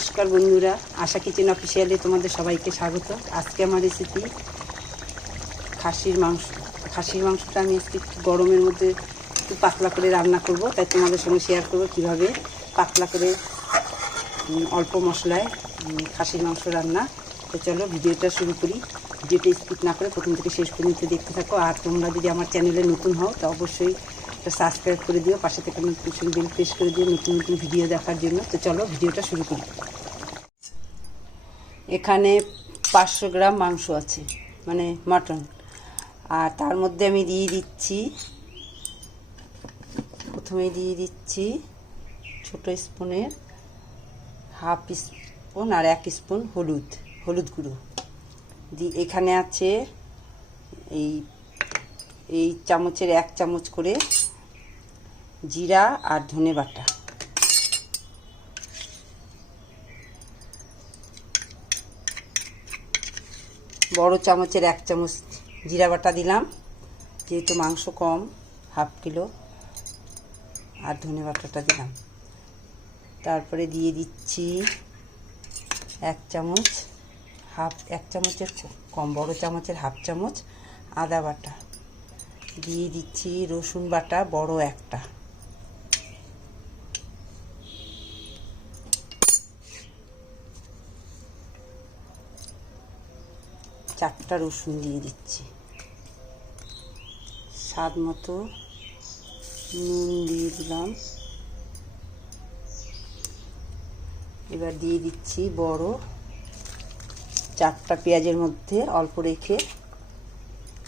নমস্কার বন্ধুরা, আশা কিচেন অফিসিয়ালে তোমাদের সবাইকে স্বাগত। আজকে আমার রেসিপি খাসির মাংস। খাসির মাংসটা আমি আজকে গরমের মধ্যে একটু পাতলা করে রান্না করব, তাই তোমাদের সঙ্গে শেয়ার করব কীভাবে পাতলা করে অল্প মশলায় খাসির মাংস রান্না। তো চলো ভিডিওটা শুরু করি। ভিডিওটা স্কিপ না করে প্রথম থেকে শেষ পর্যন্ত দেখতে থাকো। আর তোমরা যদি আমার চ্যানেলে নতুন হও তো অবশ্যই সাবস্ক্রাইব করে দিও, পাশে থেকে নোটিফিকেশন বেল প্রেস করে দিও নতুন নতুন ভিডিও দেখার জন্য। তো চলো ভিডিওটা শুরু করি। এখানে 500 গ্রাম মাংস আছে, মানে মাটন। আর তার মধ্যে আমি দিয়ে দিচ্ছি, প্রথমেই দিয়ে দিচ্ছি ছোটো স্পুনের হাফ স্পুন আর 1 স্পুন হলুদ গুঁড়ো দিয়ে। এখানে আছে এই চামচের 1 চামচ করে জিরা আর ধনে বাটা। বড় চামচের 1 চামচ জিরা বাটা দিলাম, যেহেতু মাংস কম, হাফ কিলো। আর ধনে বাটাটা দিলাম। তারপরে দিয়ে দিচ্ছি 1 চামচের কম, বড় চামচের হাফ চামচ আদা বাটা। দিয়ে দিচ্ছি রসুন বাটা বড় একটা। চারটা রসুন দিয়ে দিচ্ছি। স্বাদ মতো নুন দিয়ে দিলাম। এবার দিয়ে দিচ্ছি বড় 4টা পেঁয়াজের মধ্যে অল্প রেখে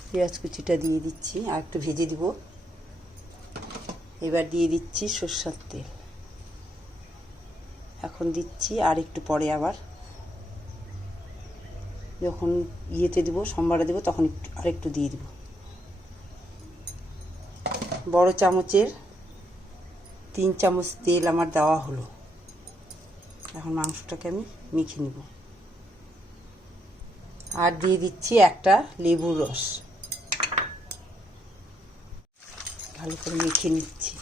পেঁয়াজ কুচিটা দিয়ে দিচ্ছি, আর একটু ভেজে দিব। এবার দিয়ে দিচ্ছি সরষের তেল। এখন দিচ্ছি, আর একটু পরে আবার যখন ইয়েতে দেবো, সোমবারে দেবো, তখন আরেকটু দিয়ে দেবো। বড় চামচের 3 চামচ তেল আমার দেওয়া হলো। এখন মাংসটাকে আমি মেখে নেব। আর দিয়ে দিচ্ছি একটা লেবুর রস। ভালো করে মেখে নিচ্ছি।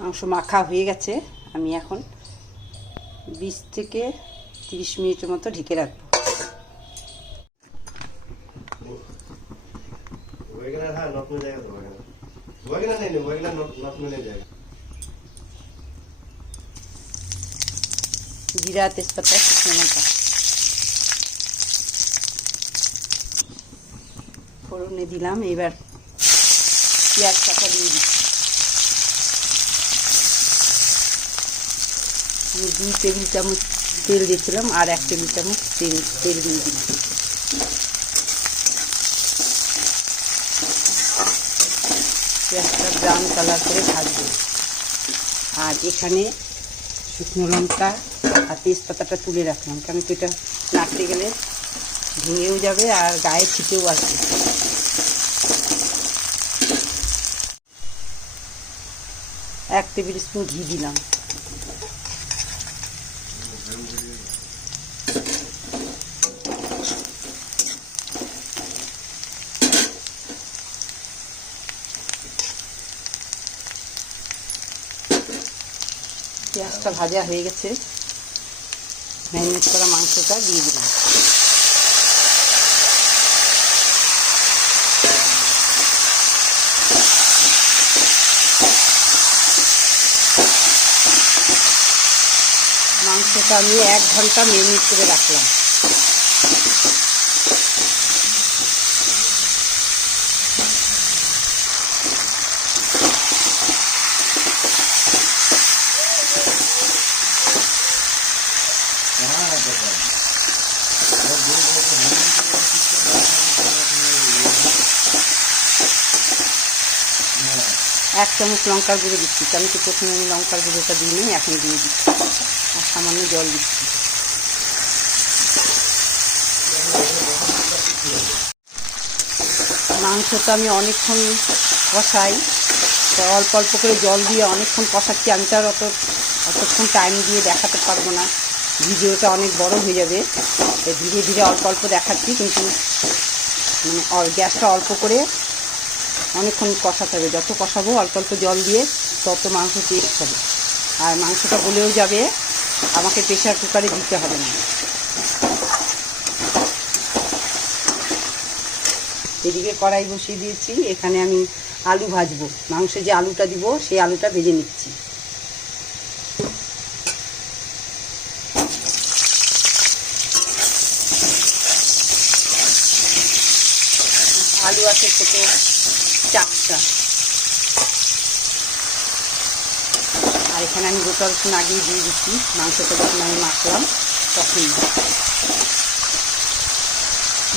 মাংস মাখা হয়ে গেছে। আমি এখন 20 থেকে 30 মিনিটের মতো ঢেকে রাখবো। জিরা, তেজপাতা, শুকনো লঙ্কা ফোড়নে দিলাম। এবার পেঁয়াজ কাটা দিয়ে দিচ্ছি। আমি 2 টেবিল চামচ তেল দিয়েছিলাম, আর 1 টেবিল চামচ তেল দিয়ে দিচ্ছি। পেঁয়াজটা ব্রাউন কালার করে ভাজবো। আর এখানে শুকনো লঙ্কা আর তেজপাতাটা তুলে রাখলাম, কারণ কি এটা নাড়তে গেলে ভেঙেও যাবে আর গায়ে ছিটেও আসবে। এক টেবিল স্পুন ঘি দিলাম। পেঁয়াজটা ভাজা হয়ে গেছে। ম্যারিনেট করা মাংসটা দিয়ে দিলাম। মাংসটা আমি 1 ঘন্টা ম্যারিনেট করে রাখলাম। এক চামচ লঙ্কার গুঁড়ো দিচ্ছি, কারণ কি প্রথমে আমি লঙ্কার গুঁড়োটা দিইনি, এখন দিয়ে দিচ্ছি। আর সামান্য জল দিচ্ছি। মাংস তো আমি অনেকক্ষণ কষাই, তো অল্প অল্প করে জল দিয়ে অনেকক্ষণ কষাচ্ছি। আমি তো আর অতক্ষণ টাইম দিয়ে দেখাতে পারবো না, ভিডিওটা অনেক বড় হয়ে যাবে। ধীরে ধীরে অল্প অল্প দেখাচ্ছি, কিন্তু গ্যাসটা অল্প করে অনেকক্ষণ কষাতে হবে। যত কষাবো অল্প অল্প জল দিয়ে তত মাংস টেস্ট হবে, আর মাংসটা গলেও যাবে, আমাকে প্রেশার কুকারে দিতে হবে না। এদিকে কড়াই বসিয়ে দিয়েছি, এখানে আমি আলু ভাজবো। মাংসে যে আলুটা দিব সেই আলুটা ভেজে নিচ্ছি। আলু আছে ছোট 4টা, আর এখানে আমি গোটা রসুন আগেই দিয়ে দিচ্ছি। মাংসটা যখন আমি মাখলাম তখন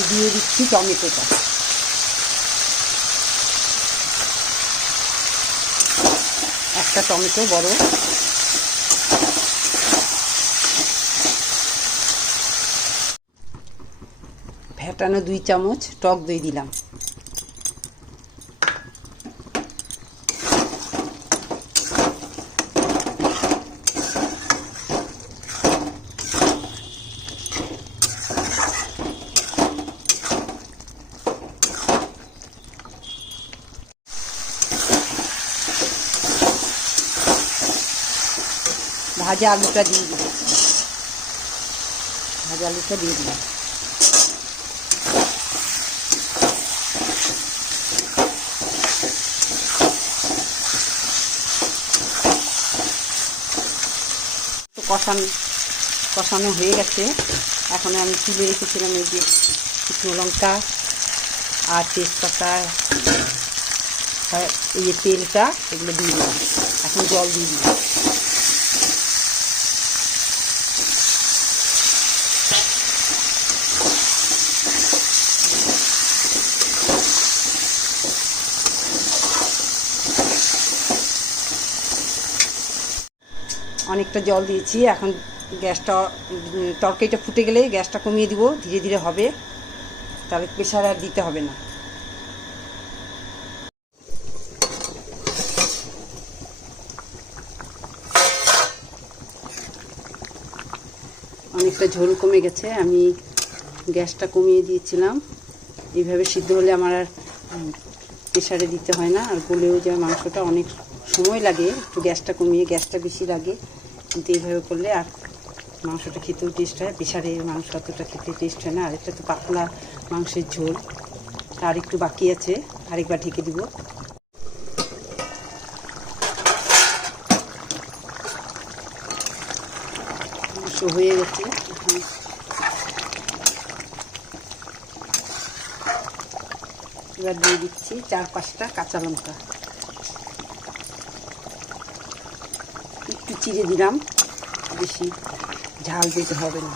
দিয়ে দিচ্ছি টমেটোটা। একটা টমেটো বড়, ফেটানো 2 চামচ টক দই দিলাম। ভাজা আলুটা দিয়ে দিলাম, ভাজা আলুটা দিয়ে দিলাম। তো কষানো হয়ে গেছে। এখন আমি তুলে রেখেছিলাম এই যে শুকনো লঙ্কা আর তেজপাতা, এই যে তেলটা, এগুলো দিয়ে দিলাম। এখন জল দিয়ে দিলাম। অনেকটা জল দিয়েছি। এখন গ্যাসটা, তরকারিটা ফুটে গেলে গ্যাসটা কমিয়ে দিব, ধীরে ধীরে হবে, তাহলে প্রেশার আর দিতে হবে না। অনেকটা ঝোল কমে গেছে, আমি গ্যাসটা কমিয়ে দিয়েছিলাম। এইভাবে সিদ্ধ হলে আমার আর প্রেশারে দিতে হয় না, আর গলেও যায় মাংসটা। অনেক সময় লাগে, একটু গ্যাসটা কমিয়ে, গ্যাসটা বেশি লাগে, কিন্তু এইভাবে করলে আর মাংসটা খেতেও টেস্ট হয়। প্রেশারে মাংস অতটা খেতে টেস্ট হয় না। আর এটা তো পাতলা মাংসের ঝোল, আর একটু বাকি আছে, আরেকবার ঢেকে দিব। মাংস হয়ে গেছে। এবার দিয়ে দিচ্ছি 4-5টা কাঁচা লঙ্কা, একটু চিড়ে দিলাম, বেশি ঝাল দিতে হবে না।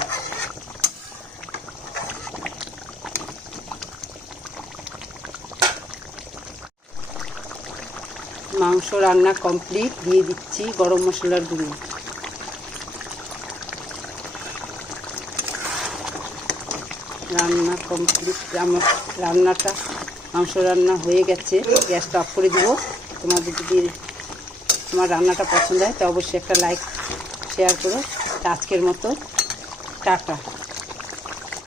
মাংস রান্না কমপ্লিট, দিয়ে দিচ্ছি গরম মশলার গুঁড়ো। রান্না কমপ্লিট, আমার মাংস রান্না হয়ে গেছে। গ্যাসটা অফ করে দিব। তোমাদের যদি তোমার রান্নাটা পছন্দ হয় তো অবশ্যই একটা লাইক শেয়ার করো। আজকের মতো টাটা।